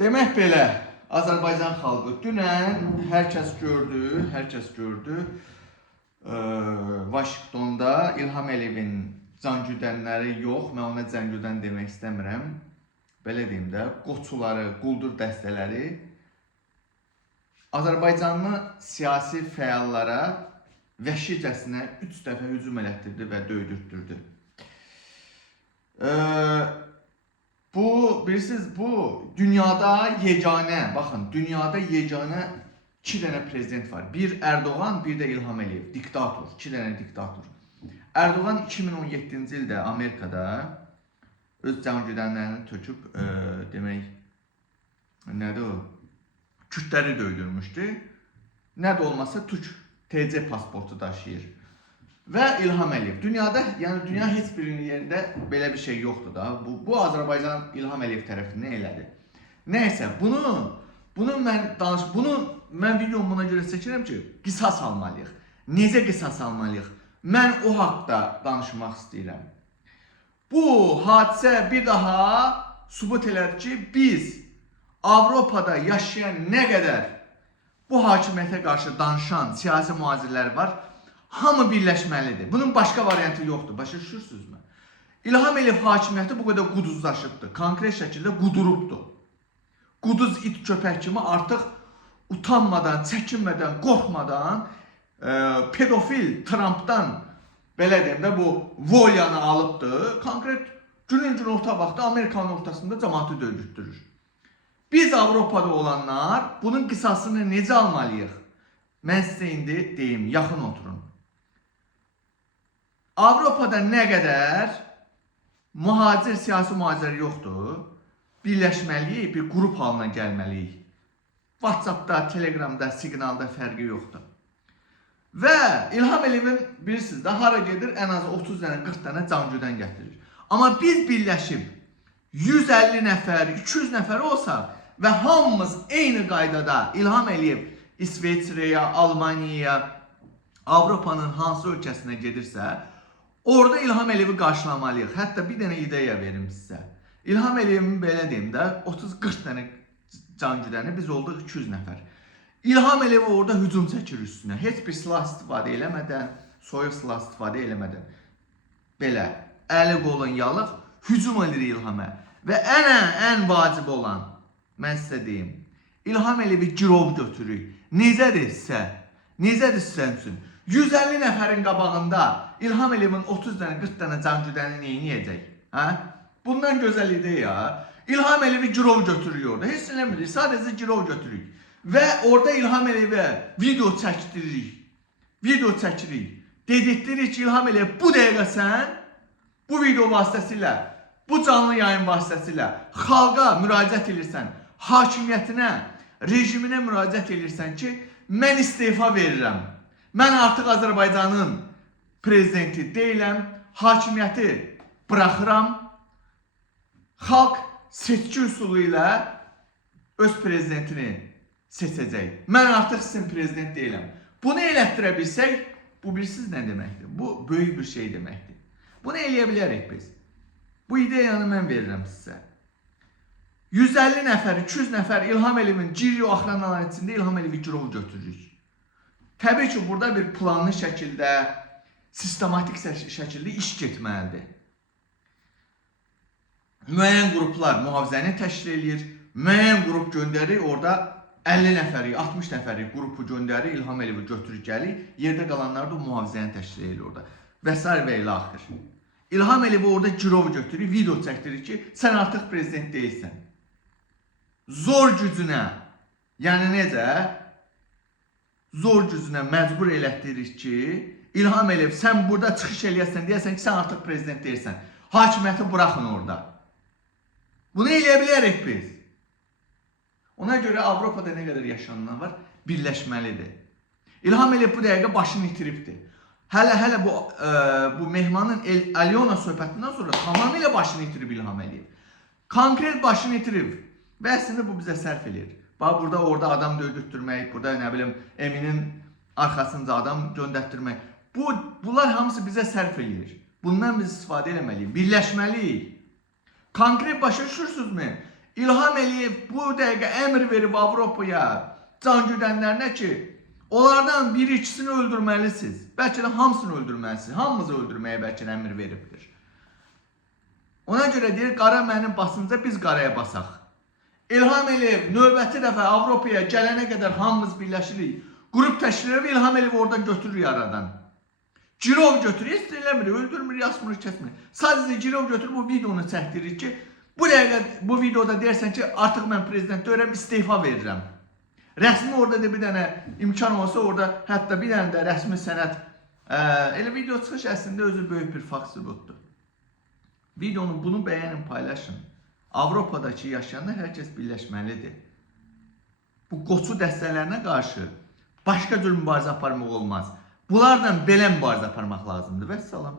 Demək belə, Azərbaycan xalqı dünən hər kəs gördü, Vaşinqtonda İlham Əliyevin cangüdənləri yox, mən ona cangüdən demək istəmirəm, belə deyim də, qoçuları, quldur dəstələri Azərbaycanlı siyasi fəallara vəhşicəsinə 3 dəfə hücum elətdirdi və döydürtdürdü. Bilirsiniz, bu dünyada yeganə, baxın, dünyada yeganə 2 dənə prezident var. Bir Erdoğan, bir də İlham Əliyev, diktator, 2 dənə diktator. Erdoğan 2017-ci ildə Amerikada öz cangüdənlərini töküb, demək, nədir o? Kürdləri döydürmüşdü. Nə də olmasa Türk TC pasportu daşıyır. Və İlham Əliyev. Dünyada, yəni dünya heç birinin yerində belə bir şey yoxdur da. Bu Azərbaycan İlham Əliyev tərəfindən elədi. Nəysə, bunu mən videomu buna görə çəkirəm ki, qisas almalıyıq. Necə qisas almalıyıq? Mən o haqda danışmaq istəyirəm. Bu hadisə bir daha sübut elədi ki, biz Avropada yaşayan nə qədər bu hakimiyyətə qarşı danışan siyasi mühacirlər var, hamı birləşməlidir. Bunun başqa variantı yoxdur. Başa düşürsünüzmü? İlham Əliyev hakimiyyəti bu qədər quduzlaşıbdır. Konkret şəkildə qudurubdur. Quduz it köpək kimi artıq utanmadan, çəkinmədən, qorxmadan pedofil Trumpdan belə deyim də bu volyanı alıbdır. Konkret günün orta vaxtı Amerikanın ortasında cəmaatı döydürtdürür. Biz Avropada olanlar bunun qisasını necə almalıyıq? Mən sizə indi deyim, yaxın oturun. Avropada nə qədər mühacir, siyasi mühacir yoxdur, birləşməliyik, bir qrup halına gəlməliyik. WhatsAppda, Telegramda, Signalda fərqi yoxdur. Və İlham Əliyevin bilirsiniz də, hara gedir, ən az 30 dənə, 40 dənə cangüdən gətirir. Amma biz birləşib 150 nəfər, 200 nəfər olsa və hamımız eyni qaydada İlham Əliyev İsveçrəyə, Almaniyaya, Avropanın hansı ölkəsinə gedirsə, orada İlham Əliyevi qarşılamalıyıq. Hətta bir dənə ideya verim sizə. İlham Əliyevin belə deyim də 30-40 dənə cangüdəni, biz olduq 200 nəfər. İlham Əliyev orada hücum çəkir üstünə. Heç bir silah istifadə eləmədən, soyuq silah istifadə eləmədən. Belə, əli qolun yalıq, hücum edir İlhamə. Və ən vacib olan, mən sizə deyim, İlham Əliyevi girov götürür. Necədirsə üçün 150 nəfərin qabağında İlham Əliyevin 30 dənə, 40 dənə cangüdəni neyniyəcək? Bundan gözəl ideya. İlham Əliyevi girov götürüyor orada. Heç eləmirik, sadəcə girov götürürük. Və orada İlham Əliyevə video çəkirik. Dedirtdirik ki, İlham Əliyev bu dəqiqə sən bu video vasitəsilə, bu canlı yayın vasitəsilə xalqa müraciət edirsən, hakimiyyətinə, rejiminə müraciət edirsən ki, mən istefa verirəm. Mən artıq Azərbaycanın prezidenti deyiləm, hakimiyyəti bıraxıram. Xalq seçki üsulu ilə öz prezidentini seçəcək. Mən artıq sizin prezident deyiləm. Bunu elətdirə bilsək, bu bilirsiniz nə deməkdir? Bu böyük bir şey deməkdir. Bunu eləyə bilərik biz. Bu ideyanı mən verirəm sizə. 150 nəfər, 200 nəfər İlham Əliyevin giriyor axranaların içində İlham Əliyevi girov götürürük. Təbii ki, burada bir planlı şəkildə, sistematik şəkildə iş getməlidir. Müəyyən qruplar mühafizəni təşkil edir, müəyyən qrup göndərir, orada 50 nəfəri, 60 nəfəri qrupu göndərir, İlham Əliyevi götürür gəlir, yerdə qalanlar da mühafizəni təşkil edir orada. Və s. və ilə axır. İlham Əliyevi orada girov götürür, video çəkdirir ki, sən artıq prezident deyilsən. Zor gücünə, yəni necə? Zor gücünə məcbur elətdirir ki, İlham Əliyev sən burada çıxış eləyəsən, deyəsən ki, sən artıq prezident deyilsən. Hakimiyyəti buraxın orada. Bunu eləyə bilərik biz. Ona görə Avropada nə qədər yaşanılan var, birləşməlidir. İlham Əliyev bu dəqiqə başını itiribdir. Hələ bu Mehmanın Alyona söhbətindən sonra tamamilə başını itirib İlham Əliyev. Konkret başını itirib. Və əslində bu bizə sərf edir. Bax, burada orada adam döydürtdürmək, burada nə bilim Eminin arxasınca adam göndərtdirmək. Bunlar hamısı bizə sərf edir. Bundan biz istifadə eləməliyik, birləşməliyik. Konkret başa düşürsünüzmü? İlham Əliyev bu dəqiqə əmr verib Avropaya, can güdənlərinə ki, onlardan bir ikisini öldürməlisiniz. Bəlkə də hamısını öldürməlisiniz. Hamımızı öldürməyə bəlkə də əmr veribdir. Ona görə deyir, qara mənim basınca biz qaraya basaq. İlham Əliyev növbəti dəfə Avropaya gələnə qədər hamımız birləşirik. Qrup təşkil edib İlham Əliyev oradan götürür yaradan. Girov götürür, heç eləmir, öldürmür, yasmır, kəsmir. Sadəcə girov götürür, bu videonu çəkdirir ki, bu dəqiqə bu videoda deyərsən ki, artıq mən prezident deyirəm, istefa verirəm. Rəsmi orada da bir dənə imkan olsa, orada hətta bir dənə də rəsmi sənəd, elə video çıxış əslində özü böyük bir fakt sübutdur. Videonu bunu bəyənin, paylaşın. Avropadakı yaşayanlar hər kəs birləşməlidir. Bu qoçu dəstələrinə qarşı başqa cür mübarizə aparmaq olmaz. Bunlarla belə mübarizə aparmaq lazımdır. Vəssalam.